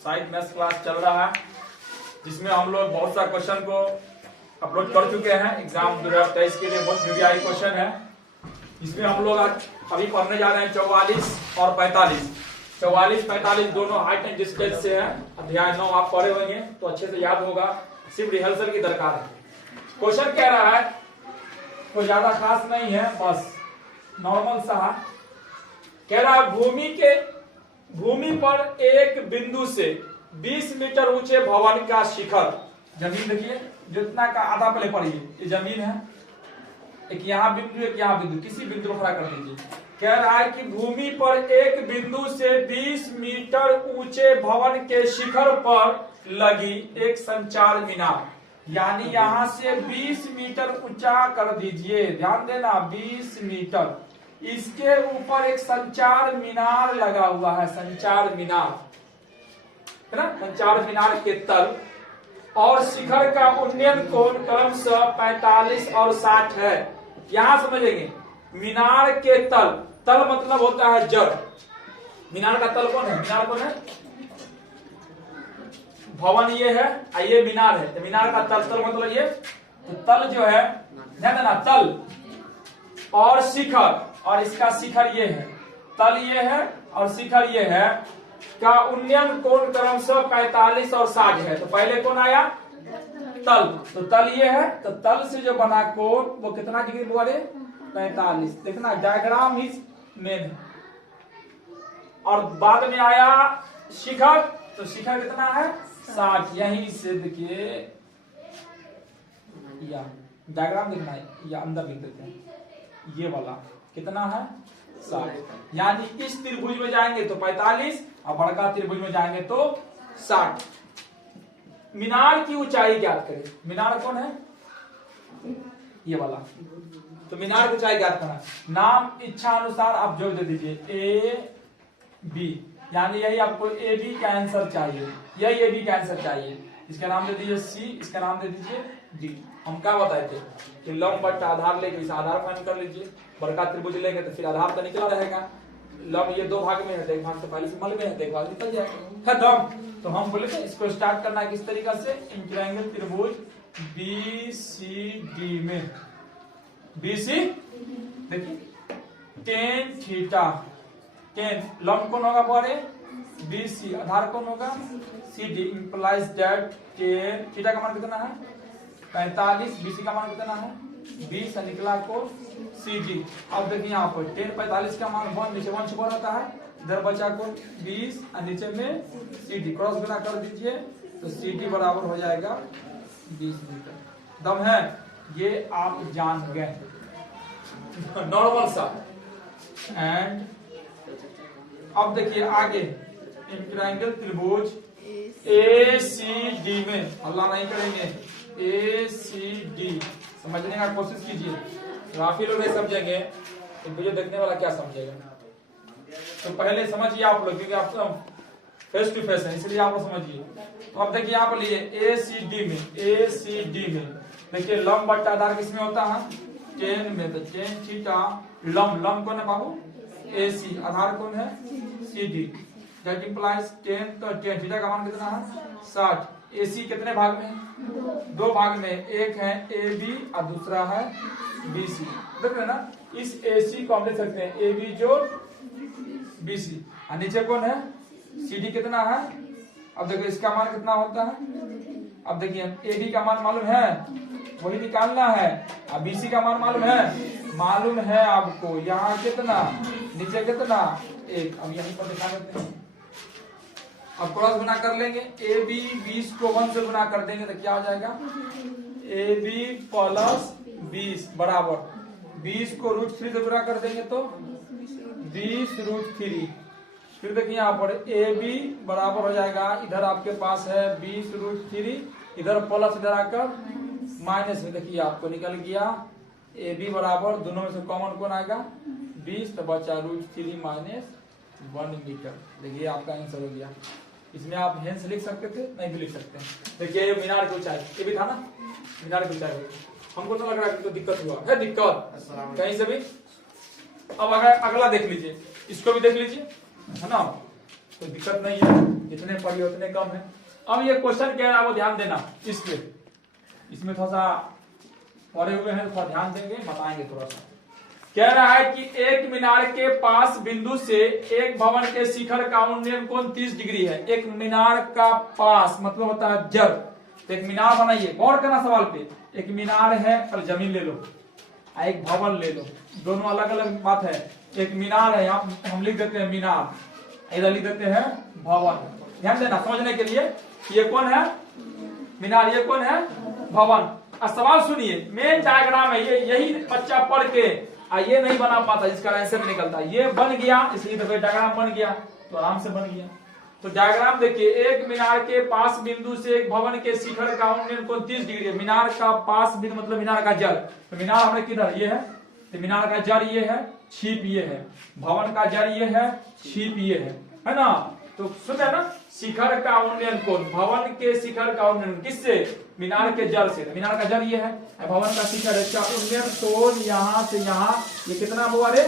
Science maths class चल रहा है, जिसमें हम लोग बहुत सारे क्वेश्चन को अपलोड कर चुके हैं। एग्जाम 2023 के लिए बहुत वीवीआई क्वेश्चन है। इसमें हम लोग आज अभी पढ़ने जा रहे हैं 44 और 45। 44-45 दोनों हाइट एंड डिस्टेंस से है। अध्याय 9 आप पढ़े होंगे तो अच्छे से याद होगा, सिर्फ रिहर्सल की दरकार है। क्वेश्चन कह रहा है, कोई ज्यादा खास नहीं है, बस नॉर्मल सा है। कह रहा है भूमि पर एक बिंदु से 20 मीटर ऊंचे भवन का शिखर, जमीन देखिए जितना का आधा पहले पढ़िए, ये जमीन है, एक यहाँ बिंदु एक यहाँ बिंदु, किसी बिंदु को खड़ा कर दीजिए। कह रहा है कि भूमि पर एक बिंदु से 20 मीटर ऊंचे भवन के शिखर पर लगी एक संचार मीनार, यानी यहां से 20 मीटर ऊंचा कर दीजिए, ध्यान देना 20 मीटर। इसके ऊपर एक संचार मीनार लगा हुआ है, संचार मीनार है ना। संचार मीनार के तल और शिखर का उन्नयन कोण क्रमशः 45 और 60 है। यहां समझेंगे, मीनार के तल, तल मतलब होता है जड़। मीनार का तल कौन है? मीनार कौन है? भवन ये है, ये मीनार है। तो मीनार का तल, तल मतलब ये, तो तल जो है ध्यान देना, तल और शिखर, और इसका शिखर ये है, तल ये है और शिखर ये है, का उन्नयन कोण क्रमशः 45 और 60 है। तो पहले कौन आया? तल। तो तल ये है, तो तल से जो बना कोण वो कितना डिग्री हुआ रे? 45। देखना डायग्राम ही मेन। और बाद में आया शिखर, तो शिखर कितना है? 60। यहीं से देखिए, या डायग्राम देखना है, या अंदर लिख देते हैं, ये वाला कितना है? 60। यानी इस त्रिभुज में जाएंगे तो 45 और बड़का त्रिभुज में जाएंगे तो 60। मीनार की ऊंचाई ज्ञात करें। मीनार कौन है? ये वाला। तो मीनार की ऊंचाई ज्ञात करना, नाम इच्छा अनुसार आप जोड़ दे दीजिए, ए बी, यानी यही आपको ए बी का आंसर चाहिए, यही ए बी का आंसर चाहिए। इसका नाम दे दीजिए सी, इसका नाम दे दीजिए डी। हम क्या बताए थे कि लंब बट्टा आधार लेके इस आधार फाइंड कर लीजिए, बड़का त्रिभुज लेंगे तो फिर आधार तो निकला रहेगा। लंब ये दो भाग में है, एक भाग तो पहले से मल में है, एक भाग निकल जाएगा खत्म। तो हम बोले थे इसको स्टार्ट करना है किस तरीका से, इन ट्रायंगल त्रिभुज BCD में, BC देखिए tan थीटा, tan लंब कौन होगा बोले? BC, आधार कौन होगा? CD, implies that tan theta का मान कितना है? 45, BC का मान कितना है? 20, निकला को CD। अब देखिए यहाँ पर tan 45 का मान 1, नीचे 1 छुपा रहता है, इधर बचा को 20 और नीचे में CD, क्रॉस गुना कर दीजिए तो CD बराबर हो जाएगा 20 मीटर। दम है, ये आप जान गए नॉर्मल सा। एंड अब देखिए आगे, ट्रायंगल त्रिभुज ACD में, अल्लाह नहीं करेंगे, ACD समझने का कोशिश कीजिए। काफी लोग नहीं समझेंगे तो वीडियो देखने वाला क्या समझेगा। तो पहले समझिए आप लोग, क्योंकि आप फेस टू फेस है, इसलिए आप लोग समझिए। तो अब देखिए आप लिए ACD में देखिए लंब बट्टा आधार किसमें होता है? tan में। तो tan थीटा, लंब कौन है बाबू? AC, आधार कौन है? CD। दैट इंप्लाइज tan, तो tan थीटा का मान कितना है? 60। AC कितने भाग में? दो भाग में, एक है AB और दूसरा है BC। देख रहे ना, इस AC को हम लिख सकते हैं AB जोड़ BC, और नीचे कौन है? CD कितना है? अब देखिए इसका मान कितना होता है? अब देखिए AB का मान मालूम है, वही निकालना है, और BC का मान मालूम है, मालूम है आपको। यहाँ कितना, नीचे कितना? 1। अब यहीं पर दिखा देते हैं। अब क्रॉस गुना कर लेंगे, AB 20 को 1 से गुना कर देंगे तो क्या हो जाएगा? AB प्लस 20 बराबर 20 को √3 से गुना कर देंगे तो 20√3। फिर देखिए यहाँ पर AB बराबर हो जाएगा, इधर आपके पास है 20√3, इधर प्लस, इधर आकर माइनस में, देखिए आपको निकल गया AB बराबर, दोनों में से कॉमन कौन आएगा? 20, तो बचा √3 - 1 मीटर। देखिए आपका आंसर हो गया। इसमें आप हेंस लिख सकते थे, नहीं भी लिख सकते हैं। देखिए मीनार की ऊंचाई, ये भी था ना, मीनार की ऊंचाई। हमको तो लग रहा है कि दिक्कत हुआ है, दिक्कत कहीं से भी। अब अगर अगला देख लीजिए, इसको भी देख लीजिए, है ना। कोई दिक्कत नहीं है, जितने पढ़िए उतने कम है। अब ये क्वेश्चन कह रहा है वो ध्यान देना इस पे, इसमें थोड़ा सा पढ़े हुए हैं तो थोड़ा ध्यान देंगे, बताएंगे थोड़ा सा। कह रहा है कि एक मीनार के पास बिंदु से एक भवन के शिखर का उन्नयन कोण 30 डिग्री है। एक मीनार का पास मतलब होता है जब, तो एक मीनार बनाइए, गौर करना सवाल पे। एक मीनार है और जमीन ले लो, एक भवन ले लो, दोनों अलग अलग बात है। एक मीनार है, यहाँ हम लिख देते हैं मीनार, इधर लिख देते हैं भवन। ध्यान देना समझने के लिए, ये कौन है मीनार, ये कौन है भवन। अब सवाल सुनिए, मेन डायग्राम है ये, यही बच्चा पढ़ के ये नहीं बना पाता, इसका आंसर निकलता। ये बन गया इसलिए तो डायग्राम बन गया, तो आराम से बन गया। तो डायग्राम देखिए, एक मीनार के पास बिंदु से एक भवन के शिखर का उन्नयन कोण 30 डिग्री है। मीनार का पास बिंदु मतलब मीनार का जड़, तो मीनार हमारे किधर ये है, तो मीनार का जड़ ये है, छीप ये है, भवन का जड़ ये है, छीप ये है ना। तो सुने ना, शिखर का उन्नयन कोण, भवन के शिखर का उन्नयन किससे, मीनार के जड़ से। मीनार का जड़ ये है, भवन का शिखर है, इसका उन्नयन कोण यहाँ से यहाँ ये कितना हुआ रे,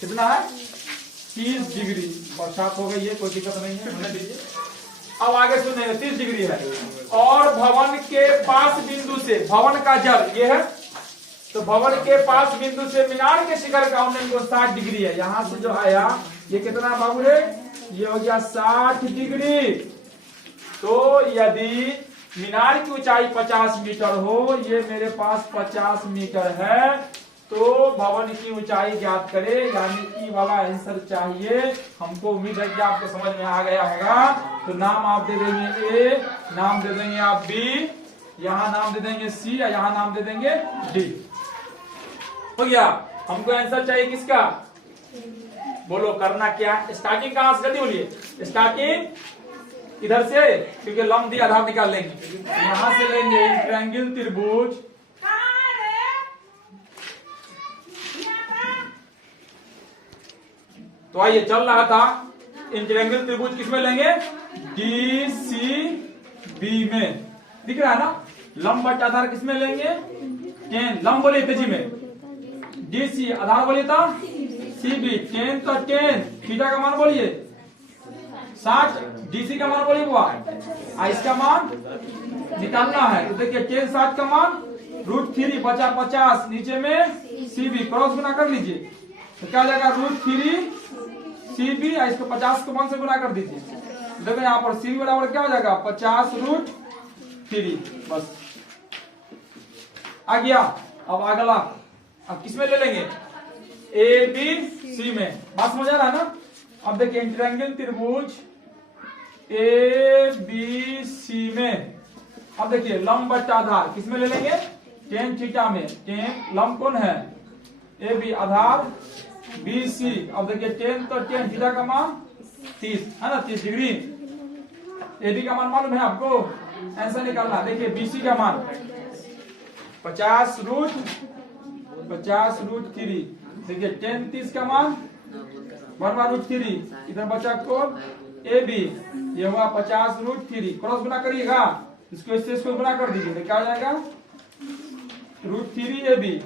कितना है 30 डिग्री। बरसात हो गई है, कोई दिक्कत नहीं है, होने दीजिए। अब आगे सुनिए, 30 डिग्री है। और भवन के पास बिंदु से, भवन का जड़ ये है, तो भवन के पास बिंदु से मीनार के शिखर का उन्नयन कोण 60 डिग्री है। यहां से जो आया ये कितना बाबू रे, ये हो गया 60 डिग्री। तो यदि मीनार की ऊंचाई 50 मीटर हो, ये मेरे पास 50 मीटर है, तो भवन की ऊंचाई ज्ञात करे, यानी ई वाला आंसर चाहिए हमको। उम्मीद है कि आपको समझ में आ गया होगा। तो नाम आप दे देंगे ए, नाम दे देंगे आप बी, यहाँ नाम दे देंगे सी, या यहाँ नाम दे देंगे डी। हो गया। हमको आंसर चाहिए किसका, बोलो करना क्या, स्टार्टिंग कहां से, जल्दी बोलिए। स्टार्टिंग इधर से, क्योंकि लंब आधार निकाल लेंगे, यहां से लेंगे ट्रायंगल त्रिभुज, तो आइए चल रहा था ट्रायंगल त्रिभुज किसमें लेंगे, डी सी बी में, दिख रहा है ना। लंब बटा आधार किसमें लेंगे, टेन, लंब बोलिए तेजी में, डी सी, आधार बोलिए था सी बी, टेन तो टेन, थीटा का मान बोलिए 60, डीसी का मान बोलिए बुआ, इसका मान निकालना है। तो देखिए टेन 60 का मान √3 बचा 50, नीचे में सी बी, क्रॉस गुना कर लीजिए, तो क्या जाएगा √3 सी बी, इसको 50 को 1 से गुना कर दीजिए। देखो यहाँ पर सी बी बराबर क्या हो जाएगा 50√3, बस आ गया। अब अगला, अब किसमें ले लेंगे, ए बी सी में, बात समझ आ रहा है ना। अब देखिए ट्रायंगल त्रिभुज ए बी सी में, अब देखिए लंब बटा आधार किसमें ले लेंगे, टेन थीटा में, टेन लंब कौन है A B, Aadhaar B C. अब देखिए टेन तो टेन, थीटा का मान 30 है ना, 30 डिग्री। ए बी का मान मालूम है आपको, ऐसा निकालना। देखिए बी सी का मान 50√3, देखिए टेन 30 का मान 1/√3, इधर बचा कौन ए बी, ये हुआ 50√3, क्रॉस गुना करिएगा, इसको इसको गुना कर दीजिए, क्या हो जाएगा √3 ए बी,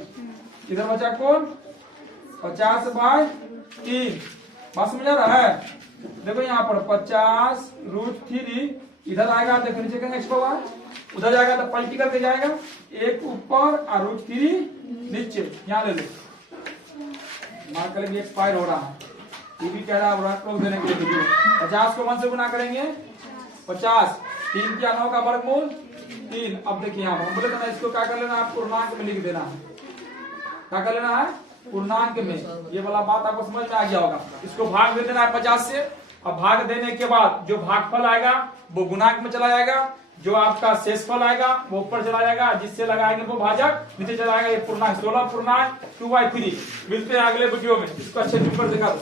इधर बचा कौन 50/3, बात समझ आ रहा है। देखो यहाँ पर 50√3, इधर आएगा देखो नीचे का एक्स पावर, उधर जाएगा तो पलटी करके जाएगा, एक ऊपर और √3 नीचे, यहाँ ले लो, मार्क करेंगे एक्सपायर हो रहा है, ये भी कह रहा है रोक देने के लिए। 50 को 1 से गुना करेंगे 50, 3 क्या 9 का वर्गमूल 3। अब देखिए यहाँ पर हम बोले था ना, इसको क्या कर लेना है, पूर्णांक में लिख देना है, क्या कर लेना है पूर्णांक में। ये वाला बात आपको समझ में आ गया होगा। इसको भाग दे देना है 50 से। अब भाग देने के बाद जो भागफल आएगा वो गुणांक में चला जाएगा, जो आपका शेषफल आएगा वो ऊपर चला जाएगा, जिससे लगाएंगे वो भाजक नीचे चला जाएगा। ये पूर्णांक 16 पूर्णांक 2/3। मिलते हैं अगले वीडियो में, इसको अच्छे से ऊपर दिखा दो।